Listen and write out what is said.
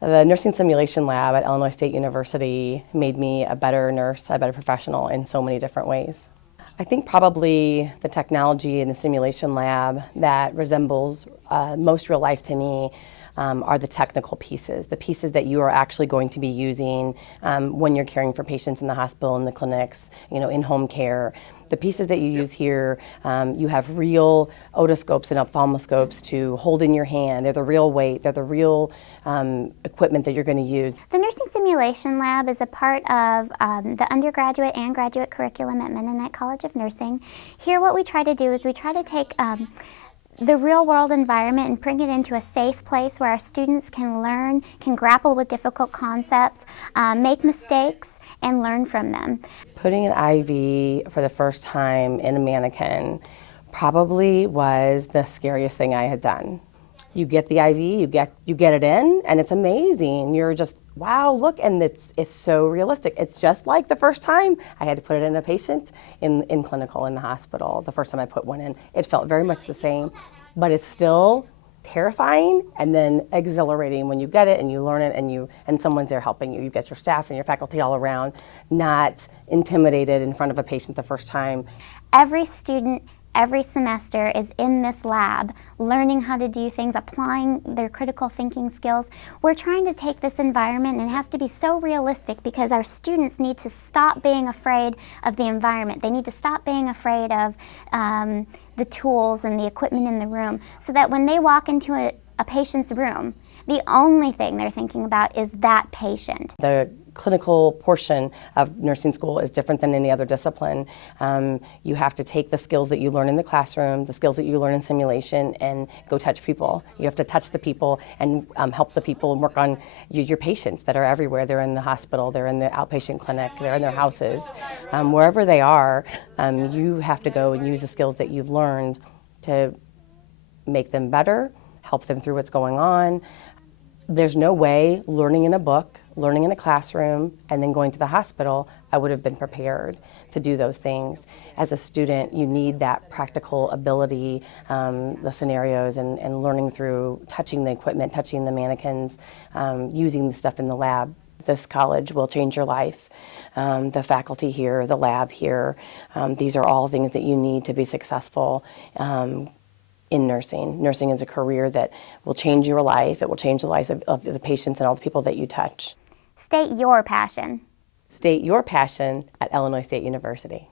The nursing simulation lab at Illinois State University made me a better nurse, a better professional in so many different ways. I think probably the technology in the simulation lab that resembles most real life to me are the technical pieces, the pieces that you are actually going to be using when you're caring for patients in the hospital, in the clinics, in home care. The pieces that you use here, you have real otoscopes and ophthalmoscopes to hold in your hand. They're the real weight, they're the real equipment that you're going to use. The Nursing Simulation Lab is a part of the undergraduate and graduate curriculum at Mennonite College of Nursing. Here what we try to do is we try to take the real-world environment and bring it into a safe place where our students can learn, can grapple with difficult concepts, make mistakes, and learn from them. Putting an IV for the first time in a mannequin probably was the scariest thing I had done. You get the IV, you get it in, and it's amazing. You're just, wow, look, and it's so realistic. It's just like the first time I had to put it in a patient in clinical in the hospital. The first time I put one in, it felt very much the same, but it's still terrifying and then exhilarating when you get it and you learn it and someone's there helping you. You get your staff and your faculty all around, not intimidated in front of a patient the first time. Every student every semester is in this lab, learning how to do things, applying their critical thinking skills. We're trying to take this environment, and it has to be so realistic because our students need to stop being afraid of the environment. They need to stop being afraid of the tools and the equipment in the room, so that when they walk into a patient's room, the only thing they're thinking about is that patient. The clinical portion of nursing school is different than any other discipline. You have to take the skills that you learn in the classroom, the skills that you learn in simulation, and go touch people. You have to touch the people and help the people and work on your patients that are everywhere. They're in the hospital, they're in the outpatient clinic, they're in their houses. Wherever they are, you have to go and use the skills that you've learned to make them better, help them through what's going on. There's no way learning in a book, learning in a classroom, and then going to the hospital, I would have been prepared to do those things. As a student, you need that practical ability, the scenarios, and learning through touching the equipment, touching the mannequins, using the stuff in the lab. This college will change your life. The faculty here, the lab here, these are all things that you need to be successful in nursing. Nursing is a career that will change your life. It will change the lives of the patients and all the people that you touch. State your passion. State your passion at Illinois State University.